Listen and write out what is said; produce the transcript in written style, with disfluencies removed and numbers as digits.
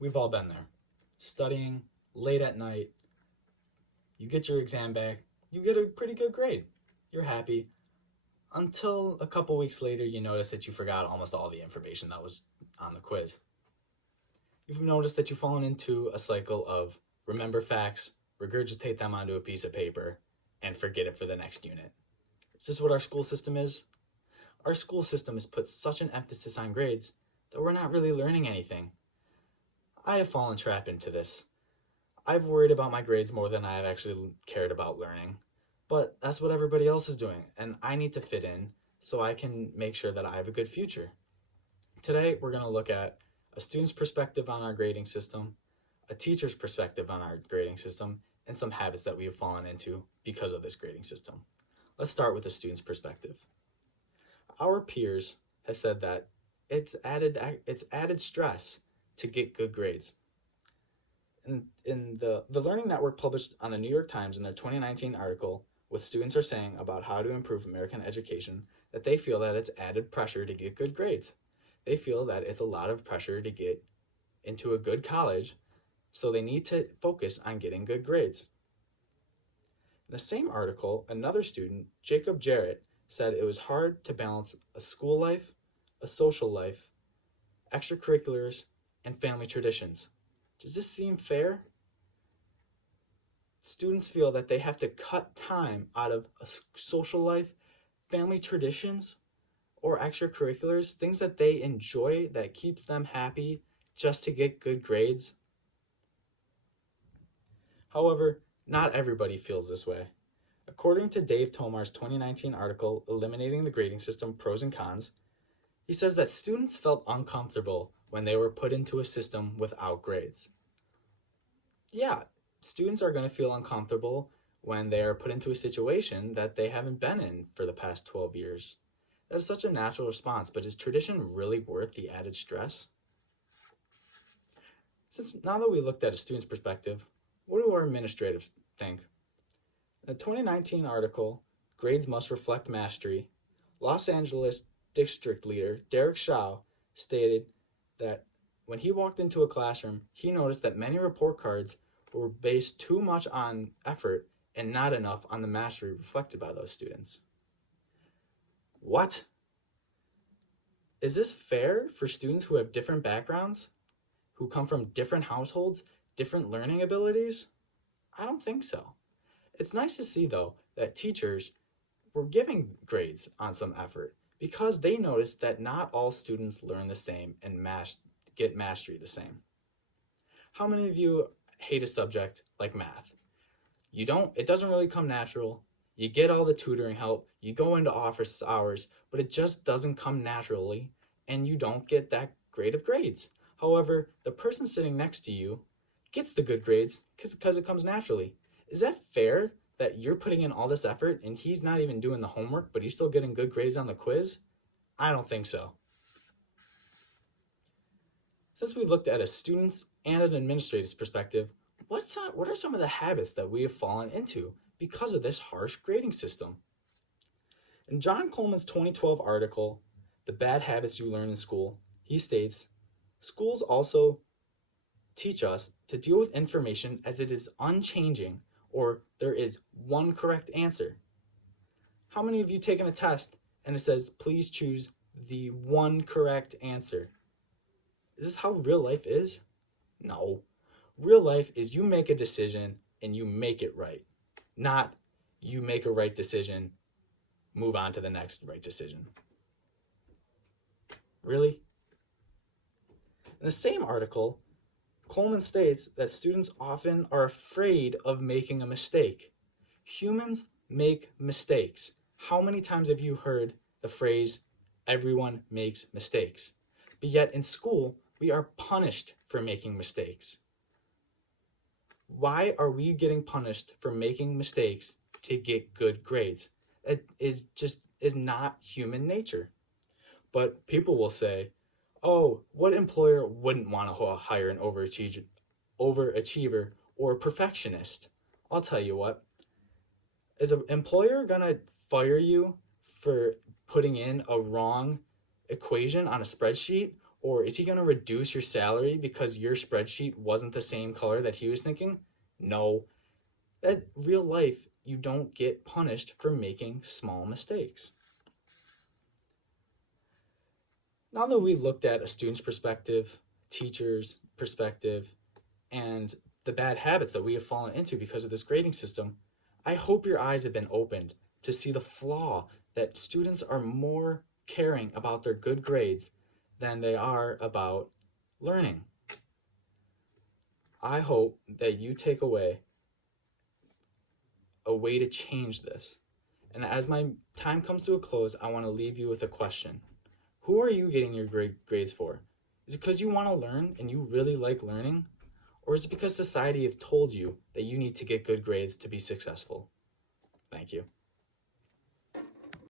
We've all been there. Studying late at night, you get your exam back, you get a pretty good grade. You're happy until a couple weeks later you notice that you forgot almost all the information that was on the quiz. You've noticed that you've fallen into a cycle of remember facts, regurgitate them onto a piece of paper, and forget it for the next unit. Is this what our school system is? Our school system has put such an emphasis on grades that we're not really learning anything. I have fallen trapped into this. I've worried about my grades more than I have actually cared about learning. But that's what everybody else is doing, and I need to fit in so I can make sure that I have a good future. Today, we're going to look at a student's perspective on our grading system, a teacher's perspective on our grading system, and some habits that we have fallen into because of this grading system. Let's start with the student's perspective. Our peers have said that it's added stress to get good grades. In the Learning Network published on the New York Times in their 2019 article, what students are saying about how to improve American education, that they feel that it's added pressure to get good grades. They feel that it's a lot of pressure to get into a good college, so they need to focus on getting good grades. In the same article, another student, Jacob Jarrett, said it was hard to balance a school life, a social life, extracurriculars, and family traditions. Does this seem fair? Students feel that they have to cut time out of a social life, family traditions, or extracurriculars, things that they enjoy that keeps them happy just to get good grades. However, not everybody feels this way. According to Dave Tomar's 2019 article, Eliminating the Grading System, Pros and Cons, he says that students felt uncomfortable when they were put into a system without grades. Yeah, students are going to feel uncomfortable when they are put into a situation that they haven't been in for the past 12 years. That is such a natural response, but is tradition really worth the added stress? Since now that we looked at a student's perspective, what do our administrators think? In the 2019 article, Grades Must Reflect Mastery, Los Angeles District Leader Derek Shaw stated that when he walked into a classroom, he noticed that many report cards were based too much on effort and not enough on the mastery reflected by those students. What? Is this fair for students who have different backgrounds, who come from different households, different learning abilities? I don't think so. It's nice to see, though, that teachers were giving grades on some effort because they noticed that not all students learn the same and get mastery the same. How many of you hate a subject like math? It doesn't really come natural. You get all the tutoring help, you go into office hours, but it just doesn't come naturally, and you don't get that grade of grades. However, the person sitting next to you gets the good grades because it comes naturally. Is that fair that you're putting in all this effort and he's not even doing the homework, but he's still getting good grades on the quiz? I don't think so. Since we looked at a student's and an administrator's perspective, what are some of the habits that we have fallen into because of this harsh grading system? In John Coleman's 2012 article, The Bad Habits You Learn in School, he states, schools also teach us to deal with information as it is unchanging, or there is one correct answer. How many of you taken a test and it says, please choose the one correct answer? Is this how real life is? No. Real life is you make a decision and you make it right. Not you make a right decision, move on to the next right decision. Really? In the same article, Coleman states that students often are afraid of making a mistake. Humans make mistakes. How many times have you heard the phrase, everyone makes mistakes? But yet in school, we are punished for making mistakes. Why are we getting punished for making mistakes to get good grades? It is not human nature. But people will say, oh, what employer wouldn't want to hire an overachiever or a perfectionist? I'll tell you what. Is an employer going to fire you for putting in a wrong equation on a spreadsheet? Or is he going to reduce your salary because your spreadsheet wasn't the same color that he was thinking? No. In real life, you don't get punished for making small mistakes. Now that we looked at a student's perspective, teacher's perspective, and the bad habits that we have fallen into because of this grading system, I hope your eyes have been opened to see the flaw that students are more caring about their good grades than they are about learning. I hope that you take away a way to change this. And as my time comes to a close, I want to leave you with a question. Who are you getting your grades for? Is it because you want to learn and you really like learning? Or is it because society have told you that you need to get good grades to be successful? Thank you.